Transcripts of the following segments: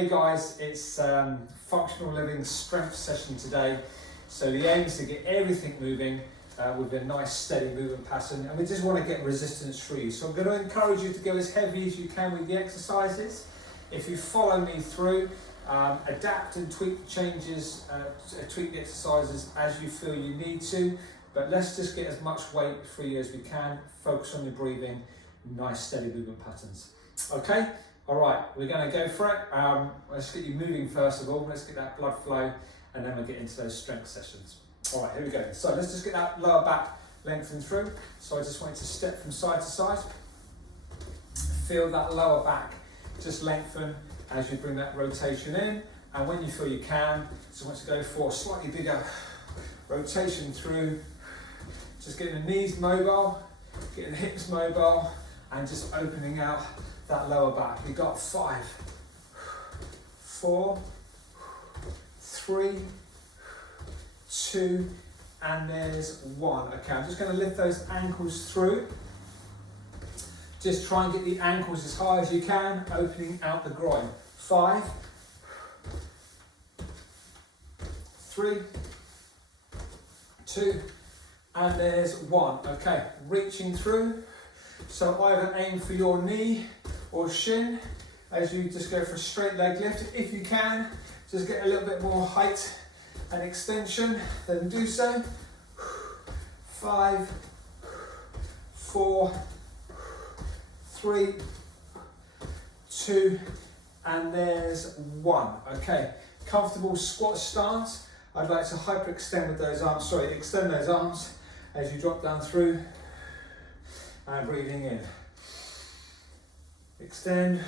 Hey guys, it's functional living strength session today. So the aim is to get everything moving with a nice steady movement pattern, and we just want to get resistance free. So I'm going to encourage you to go as heavy as you can with the exercises. If you follow me through, adapt and tweak the changes, tweak the exercises as you feel you need to, but let's just get as much weight free as we can. Focus on your breathing, nice steady movement patterns. Okay? All right, we're going to go for it. Let's get you moving first of all. Let's get that blood flow, and then we'll get into those strength sessions. All right, here we go. So let's just get that lower back lengthened through. So I just want you to step from side to side. Feel that lower back just lengthen as you bring that rotation in. And when you feel you can, just want to go for a slightly bigger rotation through. Just getting the knees mobile, getting the hips mobile, and just opening out that lower back. We got 5, 4, 3, 2, and there's 1. Okay, I'm just going to lift those ankles through. Just try and get the ankles as high as you can, opening out the groin. 5, 3, 2, and there's 1. Okay, reaching through. So either aim for your knee or shin as you just go for a straight leg lift. If you can, just get a little bit more height and extension, then do so. 5, 4, 3, 2, and there's 1. Okay, comfortable squat stance. I'd like to hyperextend with those arms, extend those arms as you drop down through and breathing in. Extend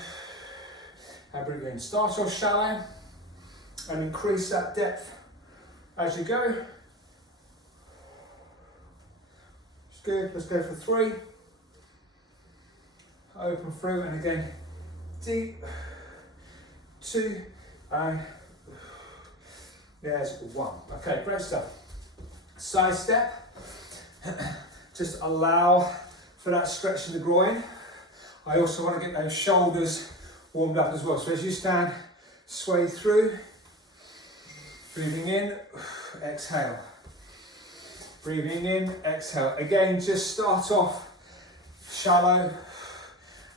and breathe in. Start off shallow and increase that depth as you go. It's good. Let's go for 3. Open through, and again, deep. 2, and there's 1. Okay, great stuff. Side step. Just allow for that stretch in the groin. I also want to get those shoulders warmed up as well. So as you stand, sway through, breathing in, exhale. Breathing in, exhale. Again, just start off shallow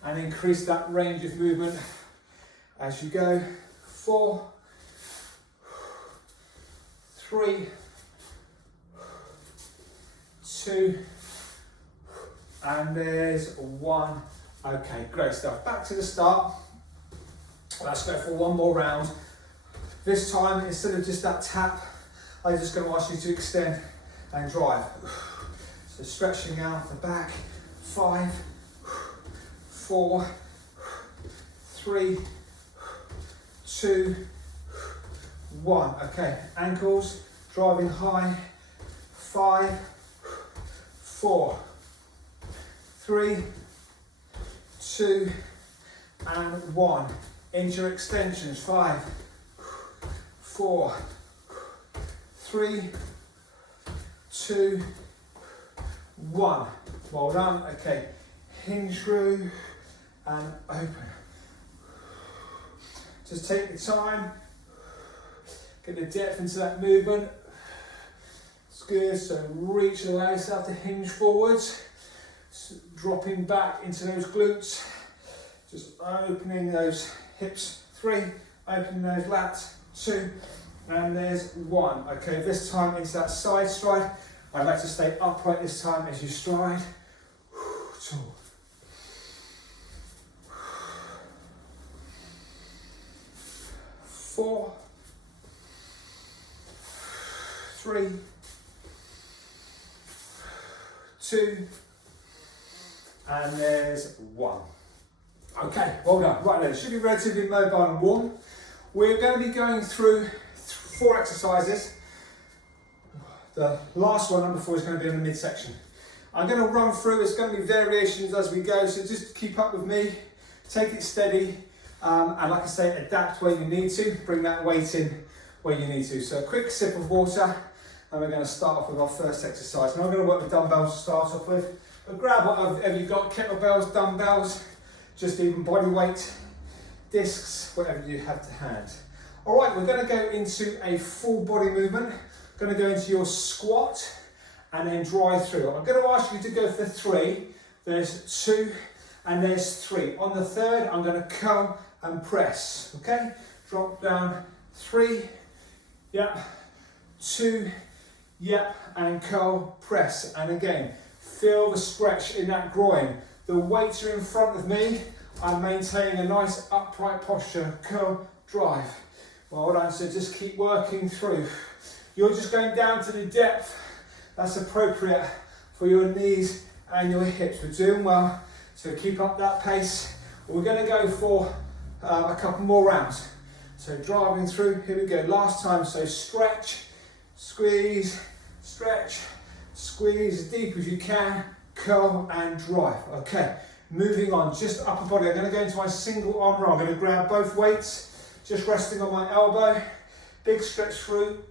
and increase that range of movement as you go. 4, 3, 2, and there's 1. Okay, great stuff. Back to the start. Let's go for one more round. This time, instead of just that tap, I'm just going to ask you to extend and drive. So stretching out the back. 5, 4, 3, 2, 1. Okay, ankles driving high. 5, 4, 3, 2, and 1. Into your extensions. 5, 4, 3, 2, 1. Well done. Okay, hinge through and open. Just take your time. Get the depth into that movement. It's good. So reach, allow yourself to hinge forwards. Dropping back into those glutes, just opening those hips. 3, opening those lats. 2, and there's 1. Okay, this time into that side stride. I'd like to stay upright this time as you stride. 2, 4, 3, 2, and there's 1. Okay, well done. Right then, it should be relatively mobile and warm. We're going to be going through 4 exercises. The last one, number 4, is going to be in the midsection. I'm going to run through, it's going to be variations as we go, so just keep up with me, take it steady, and like I say, adapt where you need to, bring that weight in where you need to. So a quick sip of water, and we're going to start off with our first exercise. Now I'm going to work with dumbbells to start off with. But grab whatever you've got, kettlebells, dumbbells, just even body weight. discs, whatever you have to hand. All right, we're going to go into a full body movement. Going to go into your squat and then drive through. I'm going to ask you to go for 3. There's 2 and there's 3. On the third, I'm going to curl and press. Okay, drop down 3. Yep. 2. Yep. And curl, press. And again, feel the stretch in that groin. The weights are in front of me. I'm maintaining a nice upright posture. Curl, drive. Well done. So just keep working through. You're just going down to the depth that's appropriate for your knees and your hips. We're doing well. So keep up that pace. We're going to go for a couple more rounds. So driving through. Here we go. Last time. So stretch, squeeze, stretch, squeeze as deep as you can. Curl and drive. Okay. Moving on, just upper body. I'm going to go into my single arm row. I'm going to grab both weights, just resting on my elbow. Big stretch through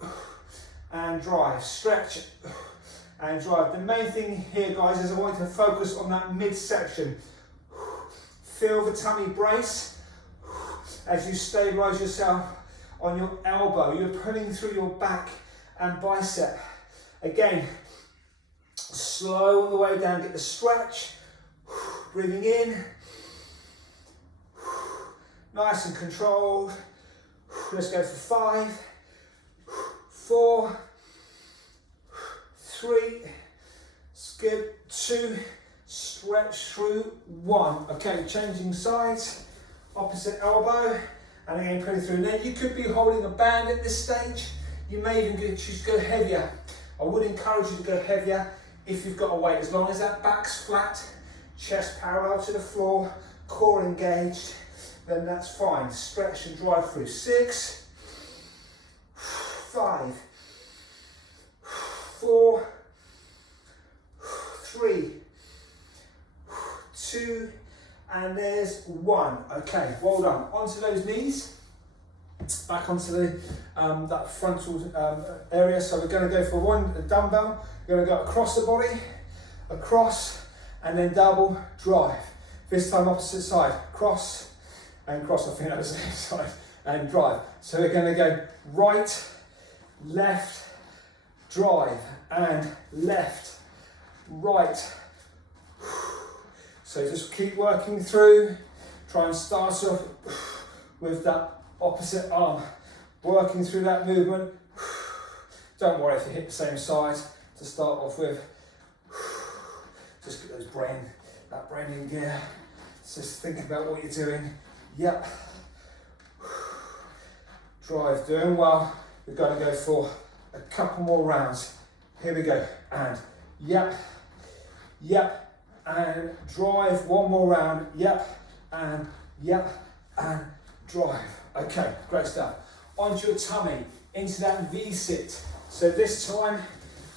and drive. Stretch and drive. The main thing here, guys, is I want you to focus on that midsection. Feel the tummy brace as you stabilize yourself on your elbow. You're pulling through your back and bicep. Again, slow on the way down. Get the stretch. Breathing in, nice and controlled. Let's go for 5, 4, 3, skip 2, stretch through 1. Okay, changing sides, opposite elbow, and again putting through. Now you could be holding a band at this stage. You may even choose to go heavier. I would encourage you to go heavier if you've got a weight, as long as that back's flat. Chest parallel to the floor, core engaged, then that's fine. Stretch and drive through. 6, 5, 4, 3, 2, and there's 1. Okay, well done. Onto those knees, back onto the that frontal area. So we're going to go for a dumbbell. We're going to go across the body, across, and then double drive. This time opposite side, cross and cross. I think that was the same side, and drive. So we're going to go right, left, drive, and left, right. So just keep working through. Try and start off with that opposite arm, working through that movement. Don't worry if you hit the same side to start off with. Just get that brain in gear. Just think about what you're doing. Yep. Drive, doing well. We're going to go for a couple more rounds. Here we go. And yep, yep, and drive. One more round. Yep, and drive. Okay, great stuff. Onto your tummy, into that V-sit. So this time,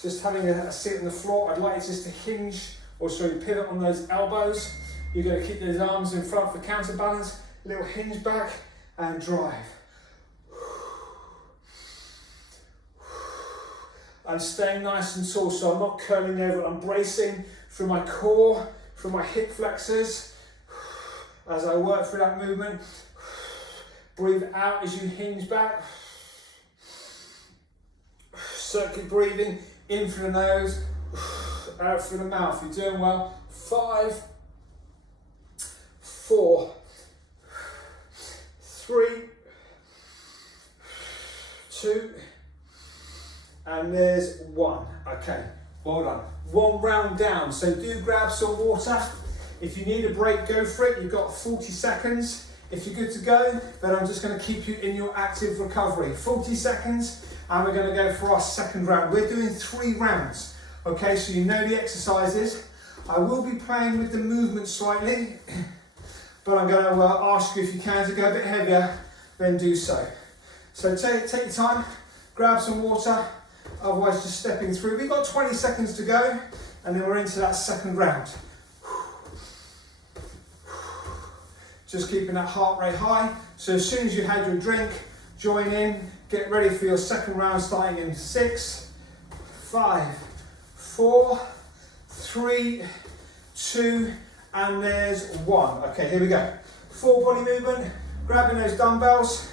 just having a sit on the floor, I'd like you just to hinge, or sorry, pivot on those elbows. You're going to keep those arms in front for counterbalance, a little hinge back and drive. I'm staying nice and tall, so I'm not curling over, I'm bracing through my core, through my hip flexors as I work through that movement. Breathe out as you hinge back. Circuit breathing, in through the nose, out through the mouth. You're doing well. 5, 4, 3, 2, and there's 1. Okay, well done. One round down, so do grab some water. If you need a break, go for it. You've got 40 seconds. If you're good to go, then I'm just going to keep you in your active recovery. 40 seconds, and we're going to go for our second round. We're doing 3 rounds. Okay, so you know the exercises. I will be playing with the movement slightly, but I'm going to ask you, if you can, to go a bit heavier, then do so. So take your time, grab some water, otherwise just stepping through. We've got 20 seconds to go, and then we're into that second round. Just keeping that heart rate high. So as soon as you had your drink, join in, get ready for your second round, starting in 6, 5, 4, 3, 2, and there's 1. Okay, here we go. Full body movement. Grabbing those dumbbells,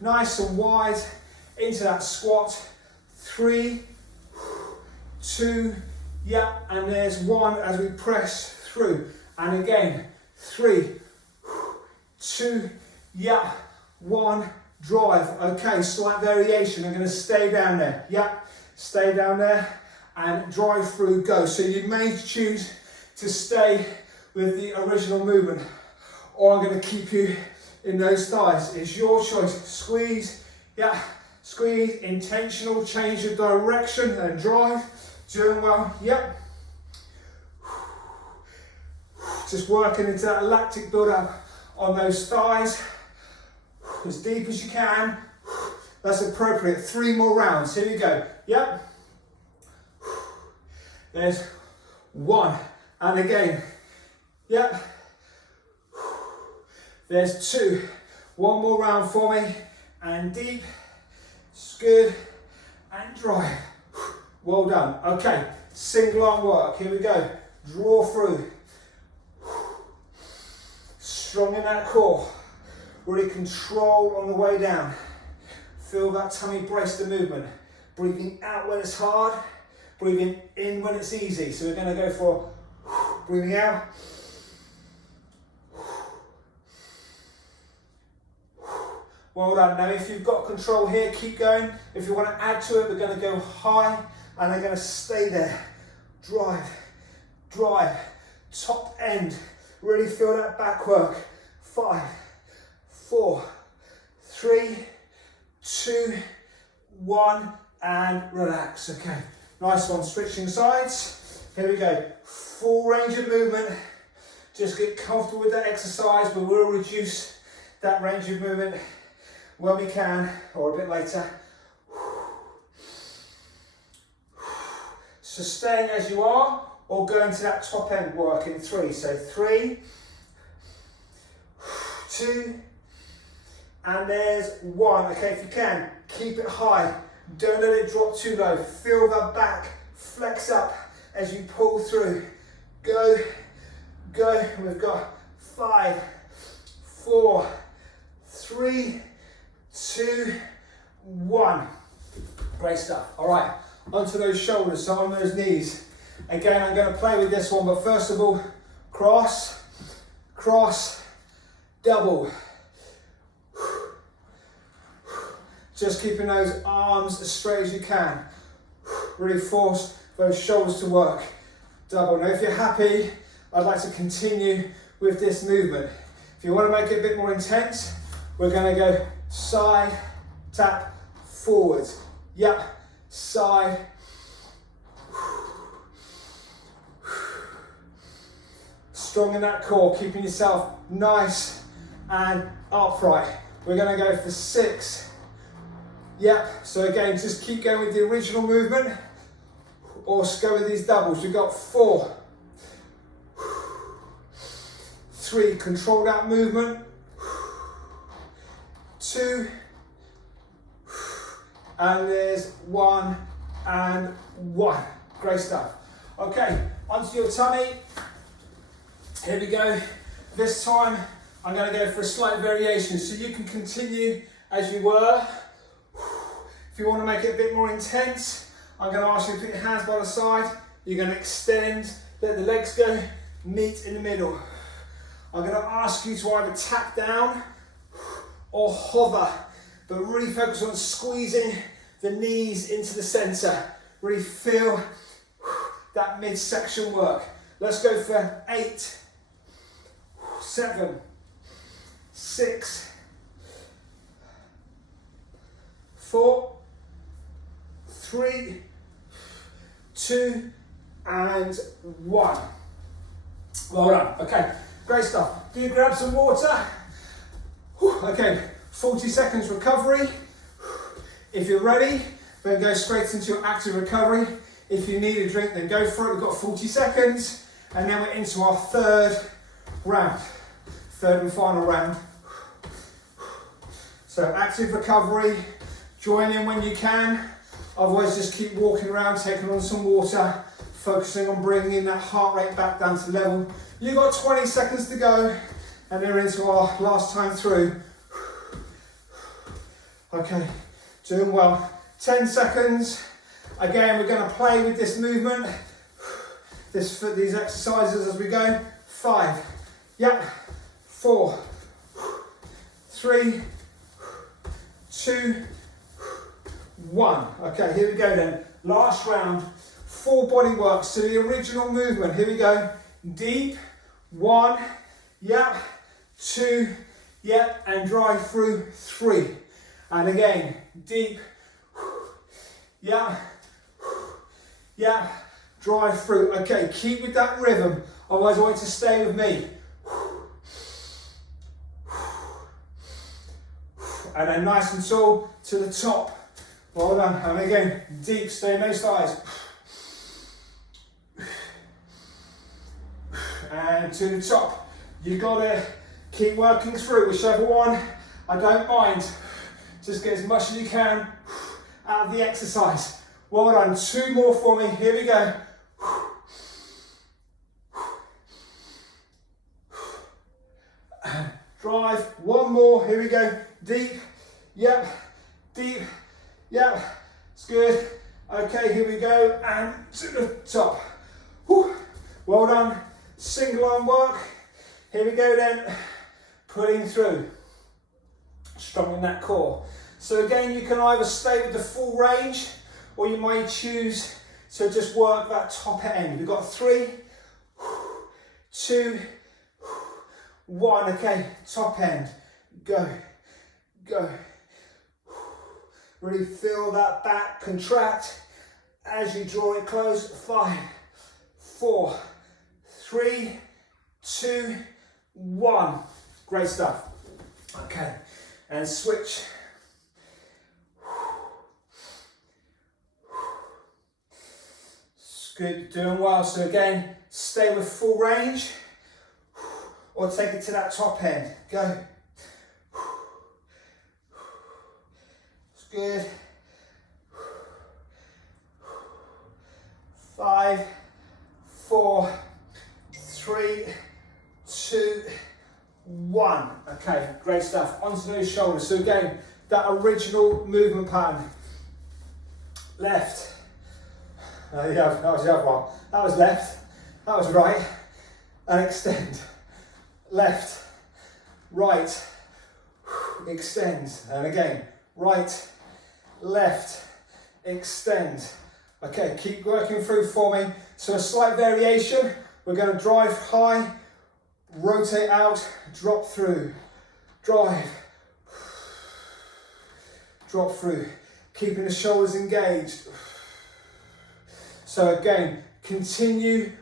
nice and wide, into that squat. 3, 2, yeah, and there's 1 as we press through. And again, 3, 2, yeah, 1, drive. Okay, slight variation. I'm going to stay down there. Yeah, stay down there and drive through, go. So you may choose to stay with the original movement, or I'm going to keep you in those thighs. It's your choice. Squeeze, yeah, squeeze, intentional, change of direction and drive. Doing well, yep. Just working into that lactic build-up on those thighs. As deep as you can. That's appropriate. 3 more rounds. Here we go. Yep. There's 1. And again. Yep. There's 2. 1 more round for me. And deep. It's good. And drive. Well done. Okay. Single arm work. Here we go. Draw through. Strong in that core. Really control on the way down. Feel that tummy brace the movement. Breathing out when it's hard. Breathing in when it's easy. So we're going to go for breathing out. Well done. Now if you've got control here, keep going. If you want to add to it, we're going to go high and they're going to stay there. Drive, drive, top end. Really feel that back work. 5, 4, 3, 2, 1, and relax. Okay, nice one. Switching sides. Here we go. Full range of movement. Just get comfortable with that exercise, but we'll reduce that range of movement when we can, or a bit later. So staying as you are, or going to that top end work in 3. So 3, 2, and there's 1. Okay, if you can, keep it high. Don't let it drop too low. Feel that back, flex up as you pull through. Go, go. We've got 5, 4, 3, 2, 1. Great stuff. All right, onto those shoulders, so on those knees. Again, I'm going to play with this one, but first of all, cross, cross, double. Just keeping those arms as straight as you can. Really force those shoulders to work. Double. Now if you're happy, I'd like to continue with this movement. If you want to make it a bit more intense, we're going to go side, tap, forwards. Yep, side. Strong in that core, keeping yourself nice and upright. We're going to go for 6. Yep, so again, just keep going with the original movement, or go with these doubles. We've got 4, 3, control that movement, 2, and there's 1 and 1. Great stuff. Okay, onto your tummy. Here we go. This time I'm going to go for a slight variation, so you can continue as you were. If you want to make it a bit more intense, I'm going to ask you to put your hands by the side. You're going to extend, let the legs go, meet in the middle. I'm going to ask you to either tap down or hover, but really focus on squeezing the knees into the center. Really feel that midsection work. Let's go for 8, 7, 6, 4, 3, 2, and 1. Well done. Okay, great stuff. Do you grab some water? Okay, 40 seconds recovery. If you're ready, then go straight into your active recovery. If you need a drink, then go for it. We've got 40 seconds, and then we're into our third round. Third and final round. So active recovery, join in when you can. Otherwise, just keep walking around, taking on some water, focusing on bringing that heart rate back down to level. You've got 20 seconds to go, and then we're into our last time through. Okay, doing well. 10 seconds. Again, we're going to play with this movement, these exercises as we go. 5, yep, 4, 3, 2, 1. Okay, here we go then. Last round, full body work. So the original movement, here we go. Deep, 1, yep, 2, yep, and drive through, 3. And again, deep, yeah, yeah, drive through. Okay, keep with that rhythm, otherwise I want you to stay with me. And then nice and tall to the top. Well done. And again, deep, stay in those thighs. And to the top. You've got to keep working through whichever one. I don't mind. Just get as much as you can out of the exercise. Well done. 2 more for me. Here we go. Drive. 1 more. Here we go. Deep. Yep. Deep. Yep. It's good. Okay, here we go. And to the top. Whew. Well done. Single arm work. Here we go then. Pulling through. Strong in that core. So again, you can either stay with the full range or you might choose to just work that top end. We've got 3, 2, 1. Okay, top end. Go, go. Really feel that back contract as you draw it close. 5, 4, 3, 2, 1. Great stuff. Okay, and switch. Good, doing well. So again, stay with full range or take it to that top end. Go. It's good. 5, 4, 3, 2, 1. Okay, great stuff. Onto those shoulders. So again, that original movement pattern. Left. Yeah, that was the other one. That was left, that was right, and extend. Left, right, extend. And again, right, left, extend. Okay, keep working through for me. So a slight variation. We're going to drive high, rotate out, drop through, drive, drop through. Keeping the shoulders engaged. So again, continue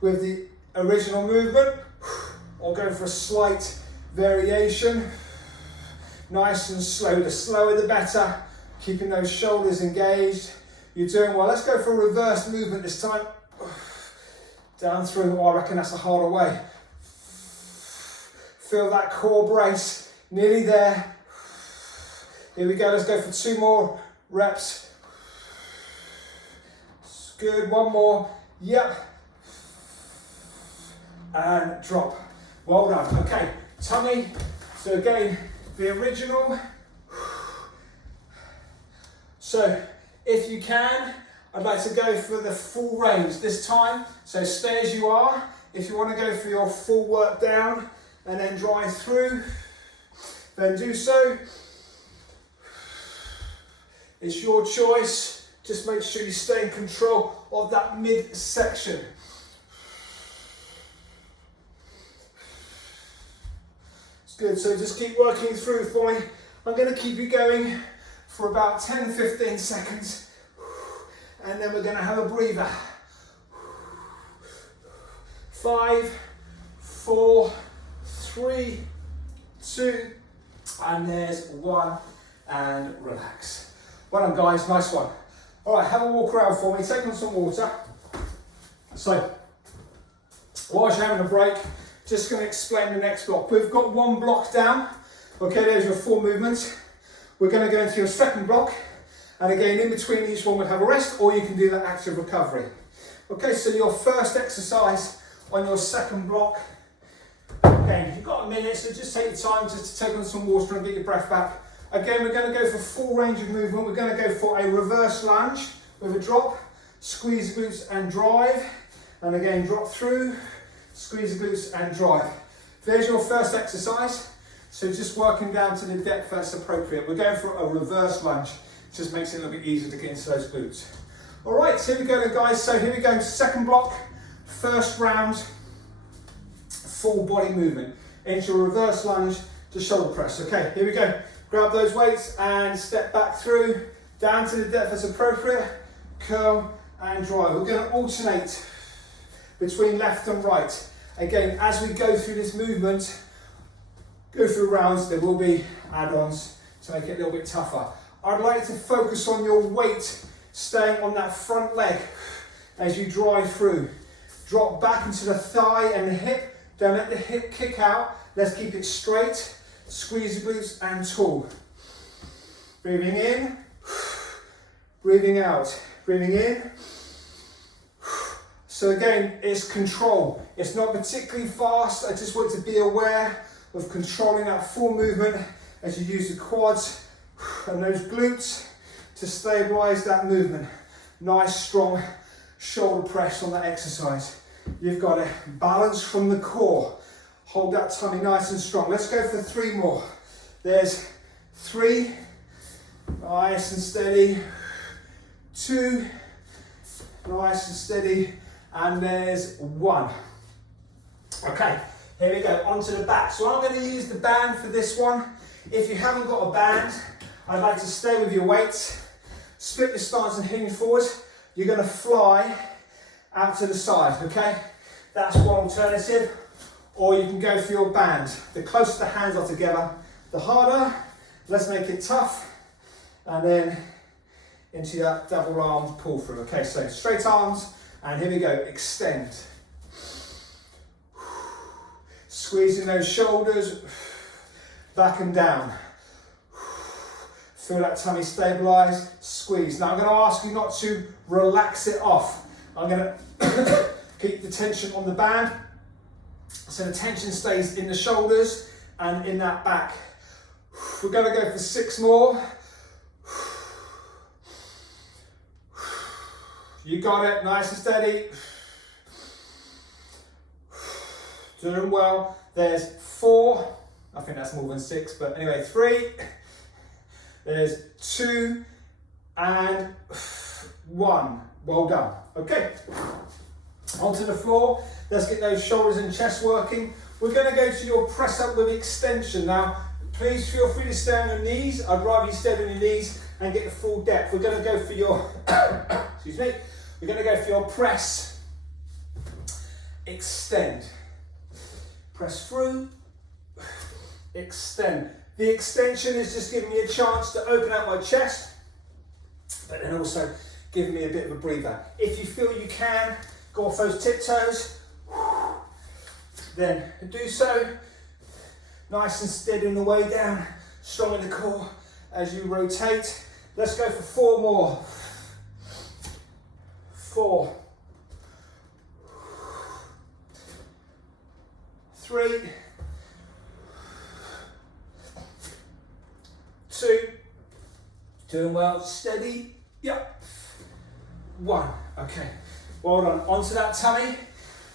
with the original movement or go for a slight variation. Nice and slow. The slower the better. Keeping those shoulders engaged. You're doing well. Let's go for a reverse movement this time. Down through. Oh, I reckon that's a harder way. Feel that core brace. Nearly there. Here we go. Let's go for 2 more reps. Good, 1 more, yep, and drop. Well done. Okay, tummy. So again, the original. So if you can, I'd like to go for the full range this time. So stay as you are. If you want to go for your full work down and then drive through, then do so. It's your choice. Just make sure you stay in control of that midsection. It's good, so just keep working through for me. I'm going to keep you going for about 10-15 seconds. And then we're going to have a breather. 5, 4, 3, 2, and there's 1, and relax. Well done guys, nice one. All right, have a walk around for me, take on some water. So, whilst you're having a break, just going to explain the next block. We've got 1 block down. Okay, there's your 4 movements. We're going to go into your second block. And again, in between each one we'll have a rest, or you can do that active recovery. Okay, so your first exercise on your second block Again, you've got a minute, so just take your time just to take on some water and get your breath back. Again, we're going to go for full range of movement. We're going to go for a reverse lunge with a drop, squeeze the glutes and drive. And again, drop through, squeeze the glutes and drive. There's your first exercise. So just working down to the depth that's appropriate. We're going for a reverse lunge. It just makes it a little bit easier to get into those glutes. All right, so here we go then, guys. So here we go, second block, first round, full body movement. Into a reverse lunge to shoulder press. Okay, here we go. Grab those weights and step back through, down to the depth that's appropriate, curl and drive. We're going to alternate between left and right. Again, as we go through this movement, go through rounds, there will be add-ons to make it a little bit tougher. I'd like to focus on your weight staying on that front leg as you drive through. Drop back into the thigh and the hip. Don't let the hip kick out. Let's keep it straight. Squeeze the glutes and tall. Breathing in, breathing out. Breathing in. So again, it's control. It's not particularly fast. I just want you to be aware of controlling that full movement as you use the quads and those glutes to stabilize that movement. Nice, strong shoulder press on that exercise. You've got to balance from the core. Hold that tummy nice and strong. Let's go for 3 more. There's 3, nice and steady. 2, nice and steady. And there's 1. Okay, here we go, onto the back. So I'm going to use the band for this one. If you haven't got a band, I'd like to stay with your weights. Split your stance and hinge forward. You're going to fly out to the side, okay? That's one alternative. Or you can go for your band. The closer the hands are together, the harder. Let's make it tough. And then into that double arm pull through. Okay, so straight arms, and here we go, extend. Squeezing those shoulders, back and down. Feel that tummy stabilize, squeeze. Now I'm going to ask you not to relax it off. I'm going to keep the tension on the band. So the tension stays in the shoulders and in that back. We're going to go for 6 more. You got it, nice and steady. Doing well. There's 4. I think that's more than 6, but anyway, 3. There's 2 and 1. Well done. Okay. Onto the floor. Let's get those shoulders and chest working. We're going to go to your press up with extension. Now, please feel free to stay on your knees. I'd rather you stay on your knees and get the full depth. We're going to go for your, excuse me, we're going to go for your press, extend, press through, extend. The extension is just giving me a chance to open out my chest, but then also giving me a bit of a breather. If you feel you can, go off those tiptoes, then do so. Nice and steady on the way down, strong in the core as you rotate. Let's go for 4 more. 4, 3, 2, doing well, steady, yep, 1, okay, well done. Onto that tummy,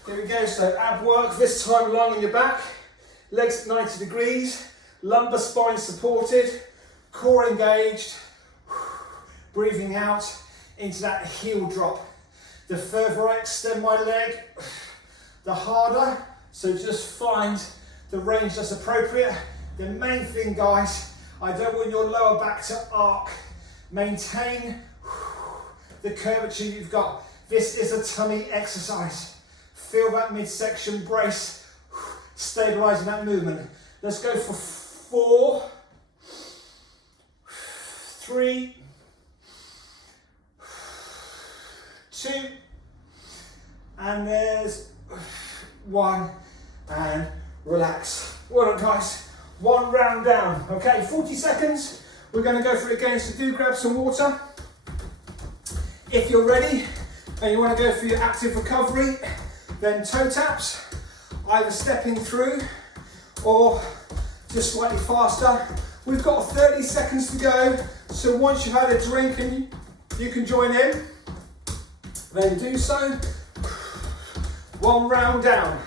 here we go, so ab work, this time lying on your back, legs at 90 degrees, lumbar spine supported, core engaged, breathing out into that heel drop. The further I extend my leg, the harder, so just find the range that's appropriate. The main thing, guys, I don't want your lower back to arc. Maintain the curvature you've got. This is a tummy exercise. Feel that midsection brace, stabilizing that movement. Let's go for 4, 3, 2, and there's 1, and relax. Well done, guys. 1 round down. Okay, 40 seconds. We're going to go for it again, so do grab some water. If you're ready and you want to go for your active recovery, then toe taps. either stepping through or just slightly faster. We've got 30 seconds to go, so once you've had a drink and you can join in, then do so. One round down.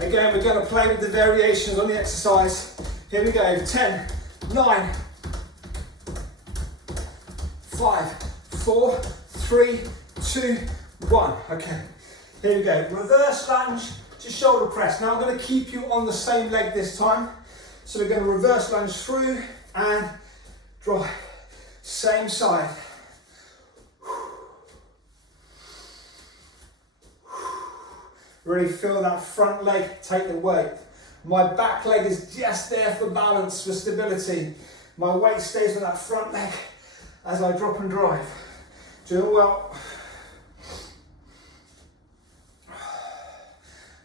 Again, we're going to play with the variations on the exercise. Here we go, 10, 9, 5, 4, 3, 2, 1. Okay, here we go. Reverse lunge to shoulder press. Now I'm going to keep you on the same leg this time. So we're going to reverse lunge through and drive. Same side. Really feel that front leg take the weight. My back leg is just there for balance, for stability. My weight stays on that front leg as I drop and drive. Doing well.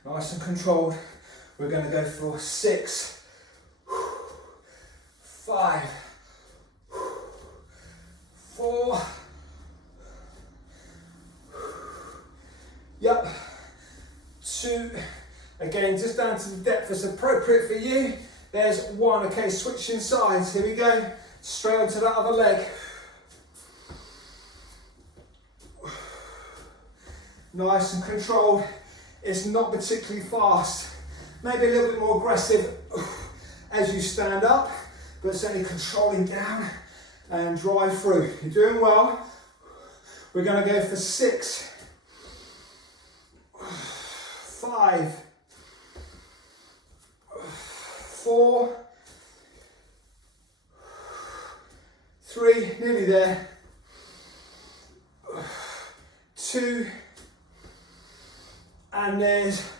Nice and controlled. We're going to go for 6, 5, 4. Yep. 2. Again, just down to the depth that's appropriate for you. There's 1. Okay, switching sides. Here we go. Straight onto that other leg. Nice and controlled. It's not particularly fast. Maybe a little bit more aggressive as you stand up, but certainly controlling down and drive through. You're doing well. We're going to go for 6, 5, 4, 3, nearly there, 2, and there's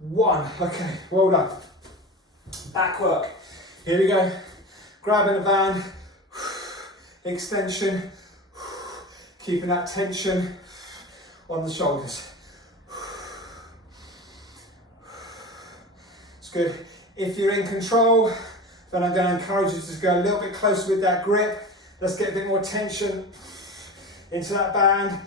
1. Okay, well done. Back work. Here we go. Grabbing a band, extension, keeping that tension on the shoulders. It's good. If you're in control, then I'm going to encourage you to just go a little bit closer with that grip. Let's get a bit more tension into that band.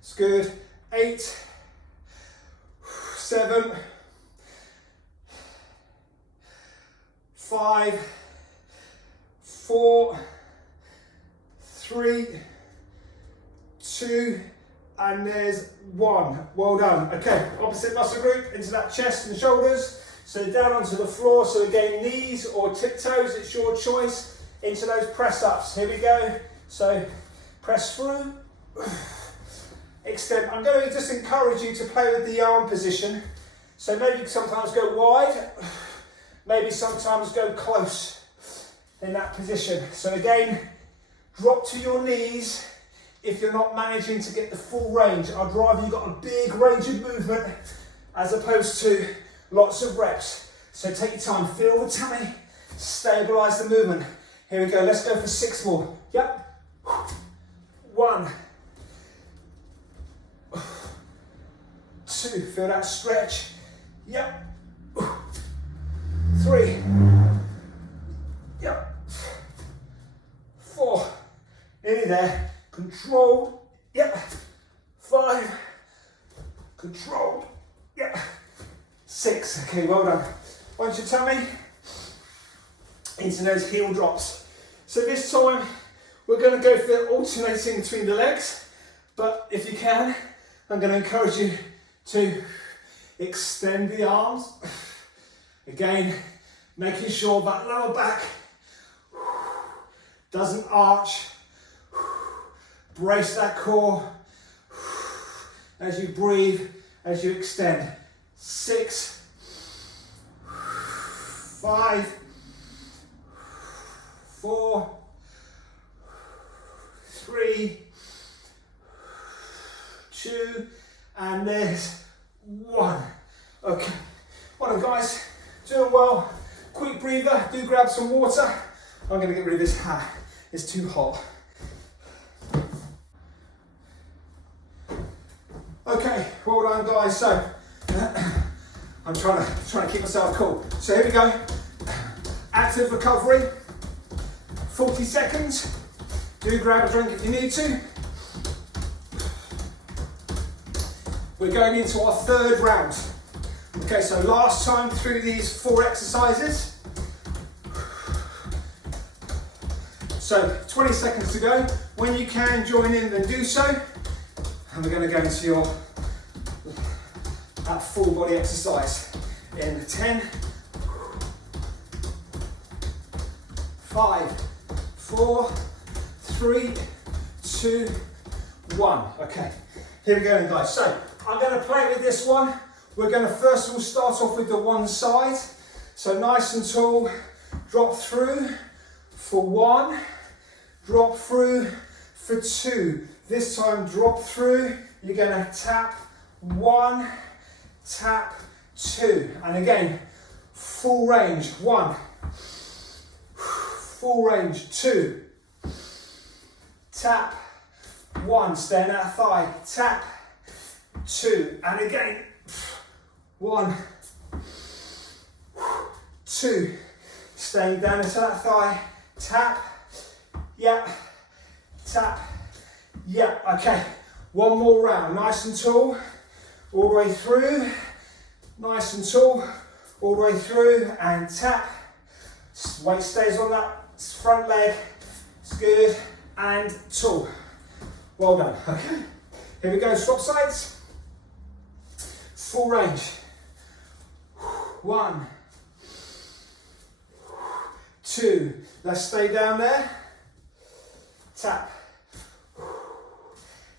It's good. 8, 7, 5, 4, 3, 2, and there's 1. Well done. Okay, opposite muscle group into that chest and shoulders. So down onto the floor. So again, knees or tiptoes, it's your choice, into those press ups. Here we go. So press through. Extend. I'm going to just encourage you to play with the arm position. So maybe sometimes go wide, maybe sometimes go close in that position. So again, drop to your knees if you're not managing to get the full range. I'd rather you've got a big range of movement as opposed to lots of reps. So take your time, feel the tummy, stabilize the movement. Here we go, let's go for 6 more. Yep. 1, 2, feel that stretch. Yep. 3. Yep. 4. Nearly there. Controlled. Yep. 5. Controlled. Yep. 6. Okay, well done. Once your tummy into those heel drops. So this time we're going to go for alternating between the legs, but if you can, I'm going to encourage you to extend the arms. Again, making sure that lower back doesn't arch. Brace that core as you breathe, as you extend. 6, 5, 4, 3, 2, and there's 1. Okay, well done guys, doing well. Quick breather, do grab some water. I'm going to get rid of this hat, it's too hot. Okay, well done guys, so I'm trying to keep myself cool. So here we go, active recovery, 40 seconds, do grab a drink if you need to. we're going into our third round. Okay, so last time through these 4 exercises. So 20 seconds to go. When you can join in, then do so. And we're going to go into that full body exercise in 10, 5, 4, 3, 2, 1. Okay, here we go then, guys. So I'm going to play with this one. We're going to first of all start off with the one side. So nice and tall, drop through for 1, drop through for 2. This time drop through, you're going to tap 1, tap 2. And again, full range, 1, full range, 2, tap 1, stay in that thigh, tap 2, and again, 1, 2, staying down into that thigh, tap, yep, tap, yep. Okay, one more round, nice and tall, all the way through, nice and tall, all the way through, and tap, weight stays on that front leg, it's good, and tall. Well done, okay. Here we go, swap sides. Full range. 1, 2, let's stay down there. Tap,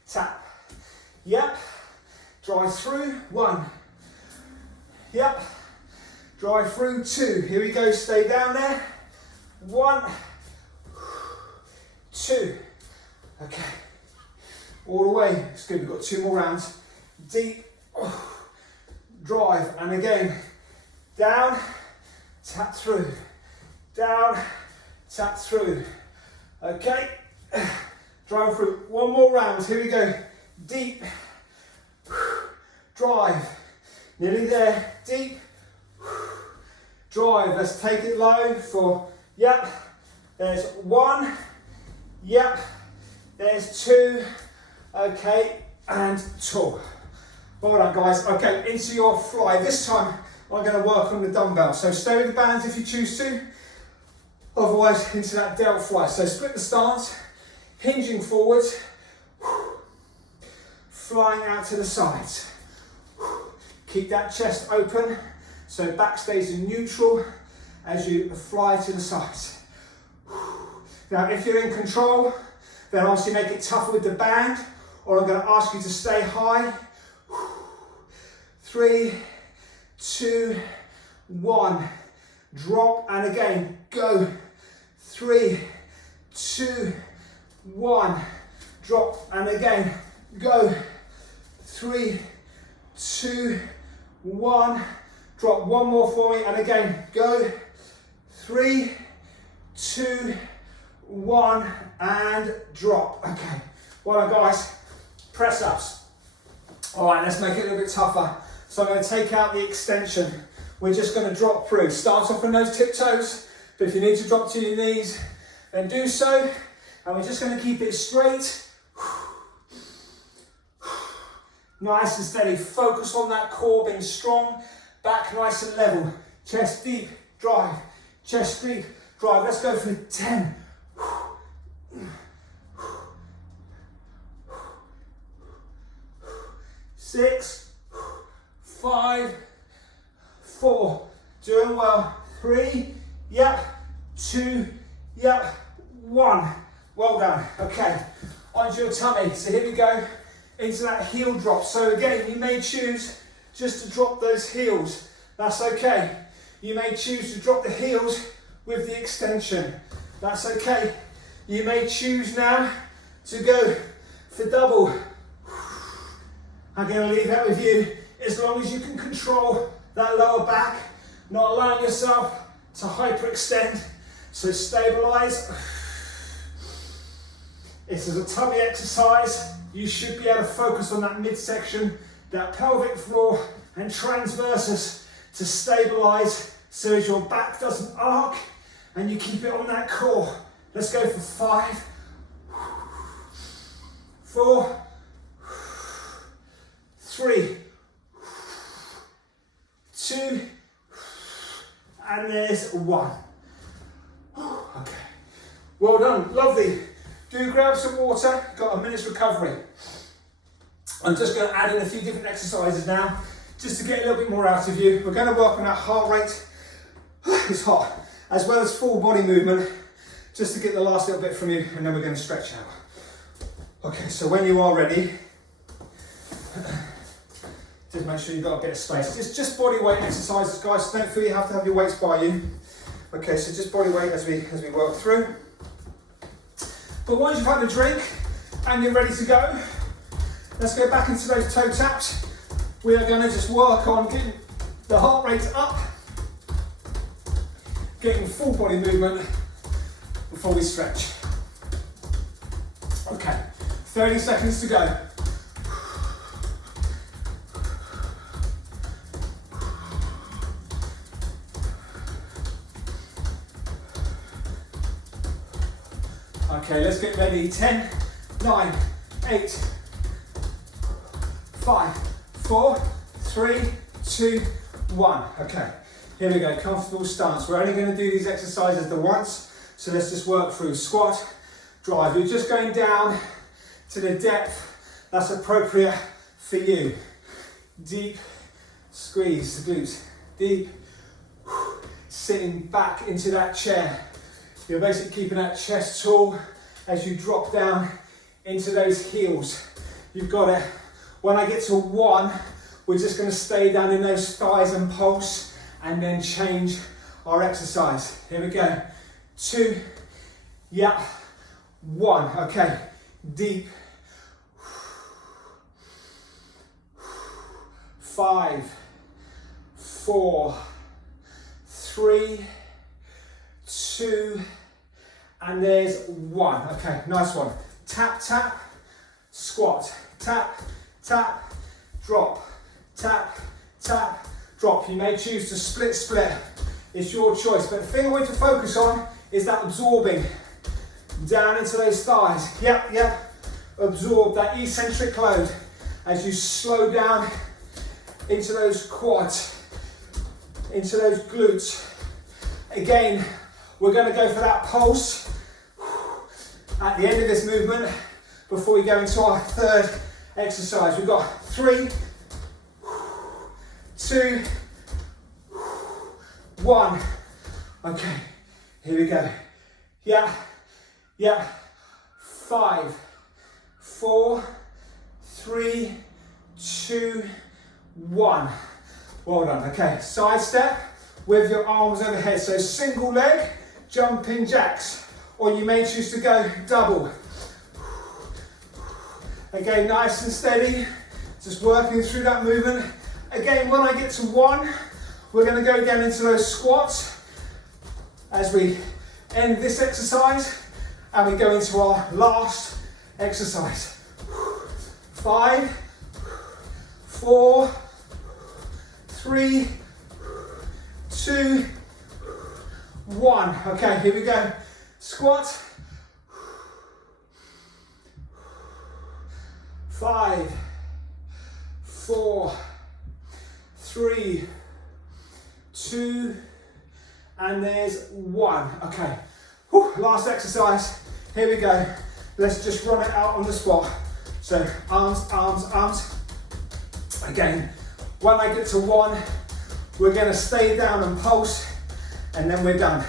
tap, yep, drive through, 1, yep, drive through, 2, here we go, stay down there, 1, 2, okay, all the way, it's good, we've got 2 more rounds, deep, drive, and again, down, tap through, down, tap through, okay, drive through, 1 more round, here we go, deep, drive, nearly there, deep, drive, let's take it low for, yep, there's 1, yep, there's 2, okay, and tall. Well done, guys. Okay, into your fly. This time I'm going to work on the dumbbell. So stay with the bands if you choose to. Otherwise, into that delt fly. So split the stance, hinging forwards, flying out to the sides. Keep that chest open so back stays in neutral as you fly to the sides. Now, if you're in control, then obviously make it tougher with the band, or I'm going to ask you to stay high. 3, 2, 1, drop, and again, go. 3, 2, 1, drop, and again, go. 3, 2, 1, drop, 1 more for me, and again, go. 3, 2, 1, and drop. Okay, well done, guys. Press ups. All right, let's make it a little bit tougher. So I'm going to take out the extension. We're just going to drop through. Start off on those tiptoes, but if you need to drop to your knees, then do so. And we're just going to keep it straight. Nice and steady. Focus on that core being strong. Back nice and level. Chest deep, drive. Chest deep, drive. Let's go for 10. 6, 5, 4, doing well, 3, yep, 2, yep, 1, well done. Okay, onto your tummy, so here we go, into that heel drop. So again, you may choose just to drop those heels, that's okay. You may choose to drop the heels with the extension, that's okay. You may choose now to go for double. I'm going to leave that with you, as long as you can control that lower back, not allowing yourself to hyperextend. So stabilize. This is a tummy exercise. You should be able to focus on that midsection, that pelvic floor and transversus to stabilize so as your back doesn't arc and you keep it on that core. Let's go for 5, 4, 3, 2, and there's 1. Okay, well done, lovely. Do grab some water, got a minute's recovery. I'm just going to add in a few different exercises now, just to get a little bit more out of you. We're going to work on that heart rate, it's hot, as well as full body movement, just to get the last little bit from you, and then we're going to stretch out. Okay, so when you are ready, just make sure you've got a bit of space. It's just body weight exercises, guys, so don't feel you have to have your weights by you. Okay, so just body weight as we work through. But once you've had a drink and you're ready to go, let's go back into those toe taps. We are going to just work on getting the heart rate up, getting full body movement before we stretch. Okay, 30 seconds to go. Okay, let's get ready. 10, 9, 8, 5, 4, 3, 2, 1. Okay, here we go, comfortable stance. We're only going to do these exercises the once, so let's just work through squat, drive. You're just going down to the depth that's appropriate for you. Deep, squeeze the glutes, deep, sitting back into that chair. You're basically keeping that chest tall as you drop down into those heels. You've got it. When I get to 1, we're just going to stay down in those thighs and pulse, and then change our exercise. Here we go. 2, yeah, 1. Okay, deep. 5, 4, 3, 2, and there's 1. Okay, nice one. Tap, tap, squat, tap, tap, drop, tap, tap, drop. You may choose to split. It's your choice, but the thing I want you to focus on is that absorbing down into those thighs. Yep. Absorb that eccentric load as you slow down into those quads, into those glutes. Again, we're going to go for that pulse at the end of this movement before we go into our third exercise. We've got 3, 2, 1. Okay, here we go. Yeah. 5, 4, 3, 2, 1. Well done. Okay, side step with your arms overhead. So single leg, jumping jacks, or you may choose to go double. Again, nice and steady, just working through that movement. Again, when I get to 1, we're going to go down into those squats as we end this exercise, and we go into our last exercise. 5, 4, 3, 2, 1. Okay, here we go. Squat. 5, 4, 3, 2, and there's 1. Okay, last exercise. Here we go. Let's just run it out on the spot. So arms. Again, when I get to 1, we're going to stay down and pulse, and then we're done.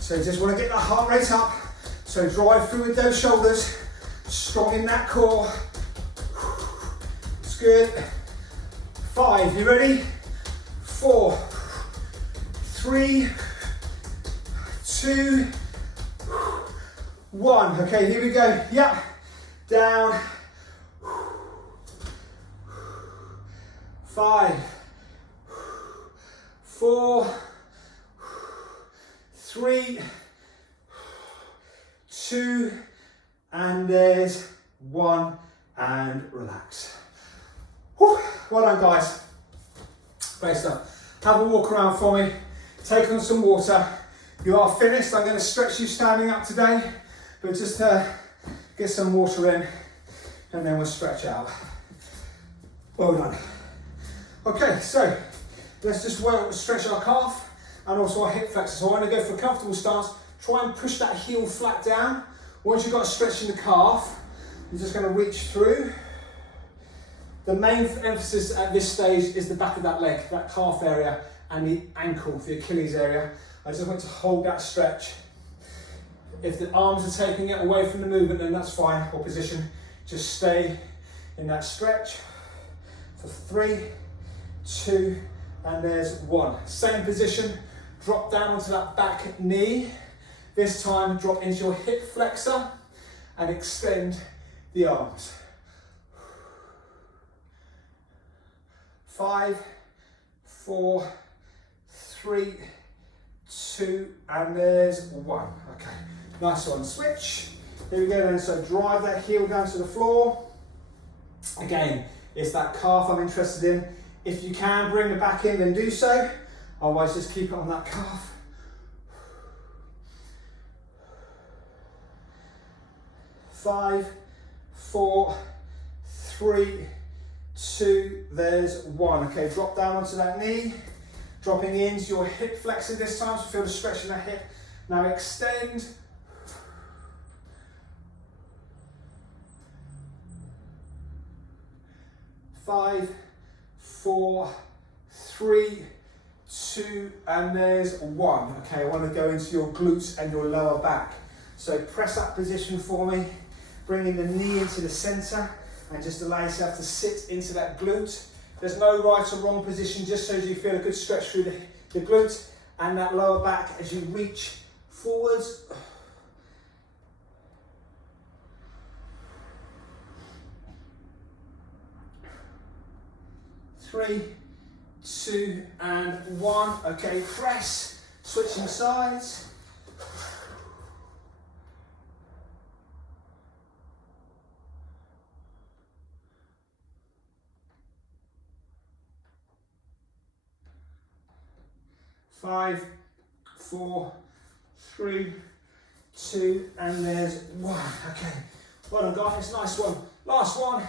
So just want to get the heart rate up. So drive through with those shoulders, strong in that core. It's good. 5, you ready? 4, 3, 2, 1. Okay, here we go. Yeah, down. 5, 4, 3, 2, and there's 1, and relax. Whew. Well done, guys. Great stuff. Have a walk around for me. Take on some water. You are finished. I'm going to stretch you standing up today, but just get some water in, and then we'll stretch out. Well done. Okay, so let's just stretch our calf and also our hip flexor. So I want to go for a comfortable stance. Try and push that heel flat down. Once you've got a stretch in the calf, you're just going to reach through. The main emphasis at this stage is the back of that leg, that calf area, and the ankle, the Achilles area. I just want to hold that stretch. If the arms are taking it away from the movement, then that's fine, or position. Just stay in that stretch for 3, 2, and there's 1. Same position, drop down onto that back knee. This time, drop into your hip flexor and extend the arms. 5, 4, 3, 2, and there's 1. Okay, nice one. Switch. Here we go then. So drive that heel down to the floor. Again, it's that calf I'm interested in. If you can bring the back in, then do so. Otherwise, just keep it on that calf. 5, 4, 3, 2, there's 1. Okay, drop down onto that knee. Dropping into your hip flexor this time, so feel the stretch in that hip. Now extend. 5, 4, 3, 2, and there's 1. Okay, I want to go into your glutes and your lower back. So press that position for me. Bringing the knee into the center and just allow yourself to sit into that glute. There's no right or wrong position, just so you feel a good stretch through the glute and that lower back as you reach forwards. 3, 2, and 1. Okay, press, switching sides. Five, 4, 3, 2, and there's 1. Okay, well done guys, nice one. Last one,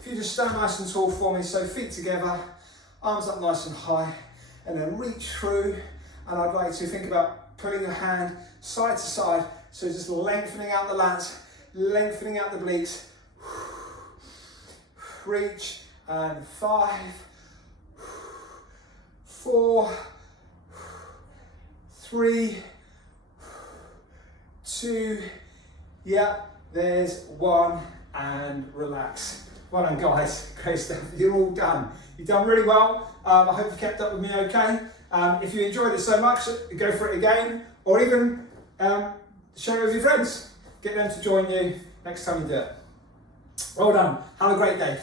if you just stand nice and tall for me, so feet together, arms up nice and high, and then reach through, and I'd like to think about putting your hand side to side, so just lengthening out the lats, lengthening out the obliques. Reach, and 5, 4, 3, 2, yeah, there's 1, and relax. Well done guys, great stuff, you're all done. You've done really well, I hope you kept up with me okay. If you enjoyed it so much, go for it again, or even share it with your friends. Get them to join you next time you do it. Well done, have a great day.